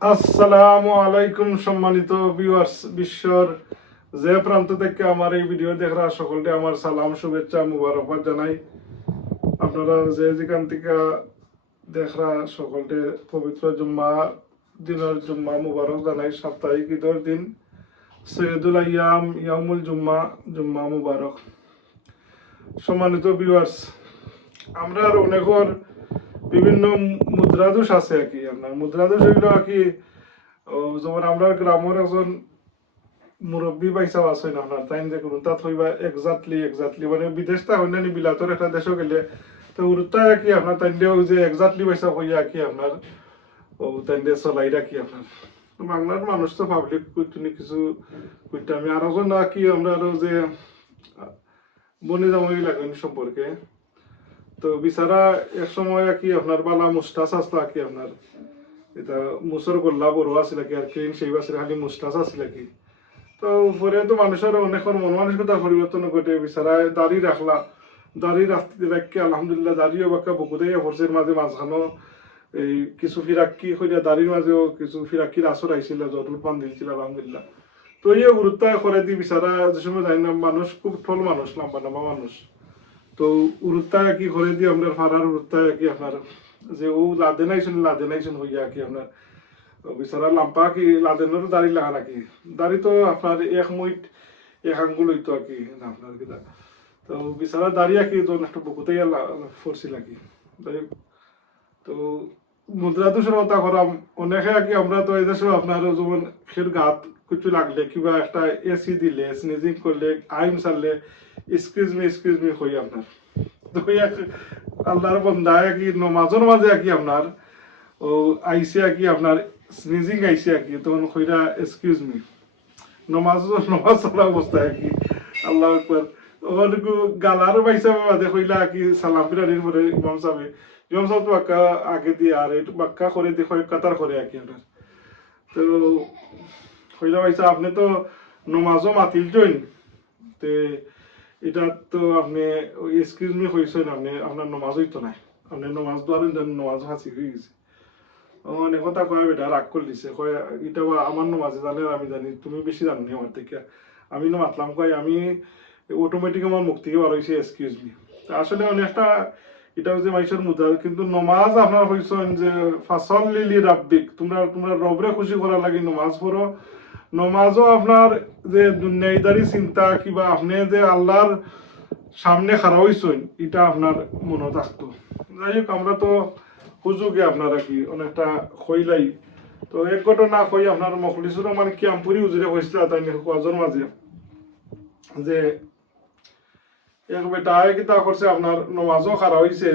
আসসালামু আলাইকুম, সম্মানিত ভিউয়ার্স বিশ্বর যে প্রান্ত থেকে আমার এই ভিডিও দেখরা, সকলকে আমার সালাম, শুভেচ্ছা, মুবারকবাদ জানাই। আপনারা যে যেখান থেকে দেখরা, সকলকে পবিত্র জুম্মা দিনের জুম্মা মুবারক জানাই। সাপ্তাহিক ঈদের দিন, সৈয়দুল আয়াম ইয়ামুল জুম্মা জুম্মা মুবারক। সম্মানিত ভিউয়ার্স আমরা আর অনেকর বিভিন্ন মুদ্রাদোষ আছে আর কি, আপনার মুদ্রাদোষ হইল আর কি যেমন আমরা গ্রামের একজন মুরব্বী আছে না, আপনার তাই যে কোনো, তাত হইবা এক্সাক্টলি এক্সাক্টলি মানে বিদেশ তা নি, বিলাতর একটা দেশও গেলে। তো উরুতা কি, আপনার তাই দিয়ে যে এক্সাক্টলি পয়সা হইয়া কি, আপনার ও তাই দিয়ে চলাই রাখি আপনার। বাংলার মানুষ তো পাবলিক কুইটনি কিছু আমি আরও জন না কি, আমরা আরও যে বনি জামাই লাগেন সম্পর্কে। তো বিচারা এক সময় কি আপনার বালা মুস্তাস আসলা কি আপনার? এটা মুসর গোল্লা বড় আছিল কি আর ক্লিন সেই বাসে খালি মুস্তাস আছিল কি? তো পরে তো মানুষের অনেক মন মানসিকতা পরিবর্তন ঘটে, বিচারা দাড়ি রাখলা। দাড়ি রাখতে রাখি আলহামদুলিল্লাহ দাড়িও বাক্কা বুকুতে ফরসের মাঝে মাঝখানো। এই কিছু ফিরাক্কি হইয়া দাড়ির মাঝেও কিছু ফিরাক্কির আসর আইছিল জরুর পান দিয়েছিল, আলহামদুলিল্লাহ। তো এই গুরুত্ব করে দি বিচারা, যে সময় জানি মানুষ খুব ঠল মানুষ, লম্বা লম্বা মানুষ। তো উরুত্তা কি করে দিয়ে আপনার ফারার উরুত্তা কি আপনার যে ও লাদেন আইসুন লাদেন আইসুন হইয়া কি আপনার বিচারা লাম্পা কি লাদেনের দাড়ি লাগা নাকি? দাড়ি তো আপনার এক মুইট, এক আঙ্গুল হইতো আর কি আপনার কিনা তো বিচারা দাড়ি আর কি তখন একটা বুকুতে ফরছিল আর কি তো মুদ্রা তো কথা করাম। অনেকে আর কি আমরা তো এই দেশে আপনার যেমন ফের গাত কিছু লাগলে, কিবা একটা এসি দিলে স্নিজিং করলে, আইম সারলে এক্সকিউজ মি এক্সকিউজ মি, হই আপনার। তো আল্লাহর বন্ধা কি, নমাজের মাঝে কি আপনার, ও আইসে কি আপনার, স্নিজিং আইসে কি, তখন কইরা এক্সকিউজ মি। নমাজ নমাজ চলা অবস্থা আর কি, আল্লাহ একবার ওখানে গালার পাইসা বাদে কইলা কি সালাম ফিরানির পরে ইমাম সাহেব ইমাম সাহেব তো বাক্কা আগে দিয়ে, আর একটু বাক্কা করে দিয়ে কয় কাতার করে আর কি আপনার। তো কইলা পাইসা আপনি তো নমাজও মাতিল জইন তে এটা তো আপনি এক্সকিউজ মি কইছেন আপনি, আপনার নমাজ হইতো নাই। আপনি নমাজ দোয়ারেন যেন নমাজ হাসি হয়ে গেছে। অনেক কথা কয়, বেটা, রাগ করে দিছে। কয়, এটা আমার নমাজে জানে, আর আমি জানি, তুমি বেশি জানি আমার থেকে। আমি না মাতলাম, কয়, আমি অটোমেটিক আমার মুখ থেকে বার হয়েছে এক্সকিউজ মি আসলে অনেকটা এটা হচ্ছে মানুষের মুদ্রা, কিন্তু নমাজ আপনার হইছেন যে ফাসল লিলি রাব্বিক। তোমরা তোমরা রবরে খুশি করার লাগে নমাজ পড়ো। নমাজও আপনার যে দুনিয়াদারি চিন্তা, কিবা আপনি যে আল্লাহর সামনে খাড়া হইছেন, এটা আপনার মনে থাকতো যাই হোক আমরা তো সুযোগে আপনারা কি অনেকটা খইলাই। তো এক ঘটনা কই আপনার মখলিসুর মানে কিয়ামপুরি উজুরে হয়েছিল তাই কাজর মাঝে, যে এক বেটা কিতা করছে, আপনার নমাজও খাড়া হয়েছে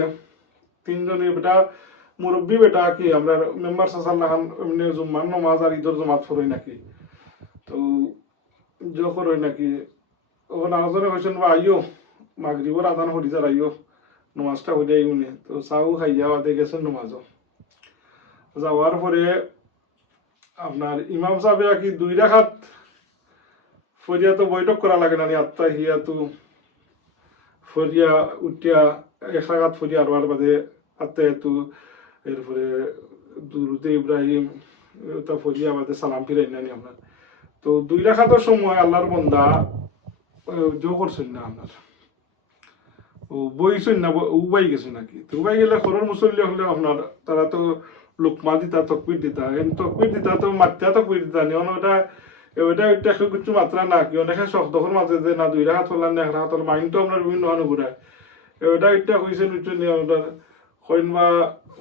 তিনজনে বেটা মুরব্বী বেটা কি, আমরা মেম্বার সাসার লাগান এমনি জুম্মান নমাজ আর ঈদর জমাত ফরই নাকি। তো যখন হয় নাকি, ওখানে আলোচনা হয়েছেন বা আইও মাগরিবর আদান হরিজার আইও নমাজটা হয়ে আইও নে। তো চাও খাইয়া বাদে গেছেন নমাজও। যাওয়ার পরে আপনার ইমাম সাহেব কি দুই রাখাত ফরিয়া তো বৈঠক করা লাগে নি আত্মা হিয়া তো ফরিয়া উঠিয়া এক রাখাত ফরিয়া আর বাদে আত্মা তো এরপরে দুরুদে ইব্রাহিম, তা ফরিয়া বাদে সালাম ফিরাই নানি আপনার। তো দুই রাখাতের সময় আল্লাহর বন্দা জো করছেন না আপনার। ও, বইছেন না উবাই গেছে নাকি? তো উবাই গেলে খরর মুসল্লি হলে আপনার তারা তো লোকমা দিতা তকবির দিতা। এন তকবির দিতা তো মাত্রা তকবির দিতা নি। ওটা ওইটা কিছু মাত্রা না কি? অনেকে শব্দর মাঝে যে, না, দুই রাখাত হলার না এক রাখাত হল মাইন্ড তো আপনার বিভিন্ন হানো ওইটা ওইটা হয়েছে নিয়ে আপনার বা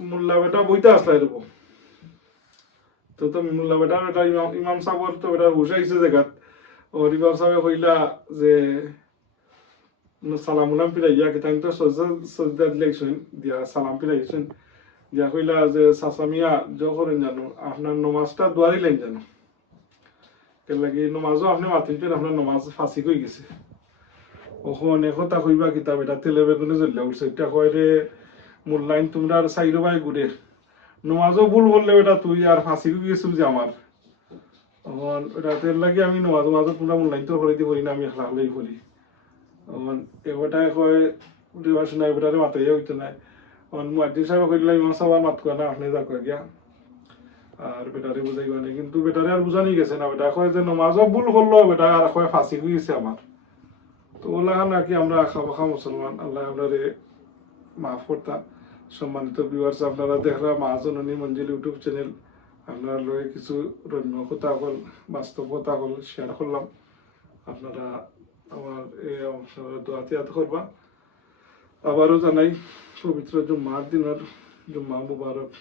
মোল্লা বেটা আসলাই দেবো তো তো মোল্লা বেটার এটা ইমাম ইমাম সাহেবর তো এটা হুশ আইছে জায়গাত ও ইমাম সাহেবে কইলা যে সালাম উলাম পিলাই কি তাই তো সজদা দিলেছেন দিয়া সালাম পিলাইছেন দিয়া কইলা যে সাসামিয়া জ করেন জানো আপনার নমাজটা দুয়ারি লাইন জানো। এর লাগি নমাজও আপনি মাতিলছেন আপনার নমাজ ফাঁসি কই গেছে। ওখানে কথা কইবা কিতাব এটা তেলে বেগুনে জ্বললে উঠছে। এটা কয় রে মোর লাইন তোমরা সাইরো বাই ঘুরে নমাজও ভুল বললে এটা তুই আর ফাঁসি গেছু যে আমার। এটা তেল লাগে আমি নমাজ নমাজও তোমরা মোর লাইন তো করে দি করি না, আমি একলা হলেই করি। তখন এবারটাই কয় দিবা শোনা এবারে মাতাই হইতো না। তখন মুয়াদ্দিন সাহেব কইলা ইমাম সাহেব মাত কয় না, আপনি যা কয় গিয়া। আর বেটারে বুঝাই মানে কিন্তু বেটারে আর বুঝানি গেছে না, বেটা কয় যে নমাজও ভুল করল, বেটা আর কয় ফাঁসি গেছে আমার। তো ওলা নাকি আমরা আখা বাখা মুসলমান, আল্লাহ আপনারে মাফ করতা সম্মানিত ভিউয়ার্স আপনারা দেখরা মা জননী মঞ্জিল ইউটিউব চ্যানেল আপনারা লয়ে কিছু রম্য কথা কল বাস্তব কথা কল শেয়ার করলাম আপনারা আমার এই আপনারা দোয়া তিয়াত করবা আবারও জানাই পবিত্র জুম্মার দিনের জুম্মা মুবারক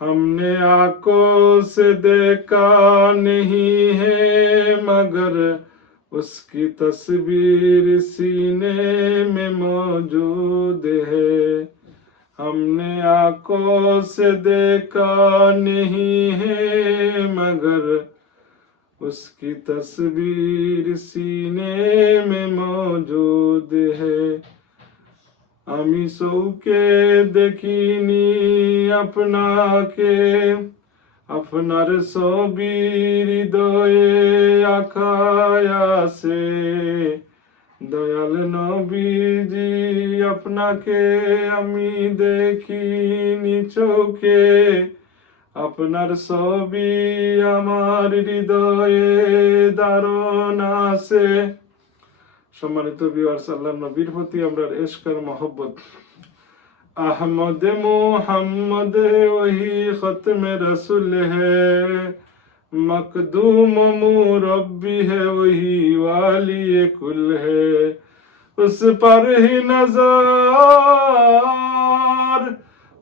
हमने आंखों से देखा नहीं है मगर उसकी तस्वीर सीने में मौजूद है हमने आंखों से देखा नहीं है मगर उसकी तस्वीर सीने में मौजूद है আমি সৌকে দেখিনি আপনাকে আপনার ছবির হৃদয়ে আখায়াসে দয়াল নবীজি, আপনাকে আমি দেখিনি চোখে। আপনার ছবি আমার হৃদয়ে দারুণ আছে। সম্মানিত ভিউয়ার্স আল্লাহ নবীর প্রতি আমরা এশকার মহব্বত। আহমদ মোহাম্মদ ওহি খতম রসুল है मखदूम मुरब्बी है, वही वाली कुल है। उस पर ही नज़र,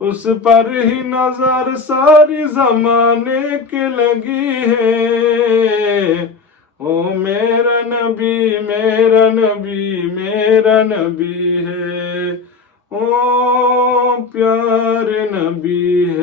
उस पर ही नज़र सारी जमाने के लगी है। ओ मेरा नबी मेरा नबी मेरा नबी है। ओ प्यार नबी है।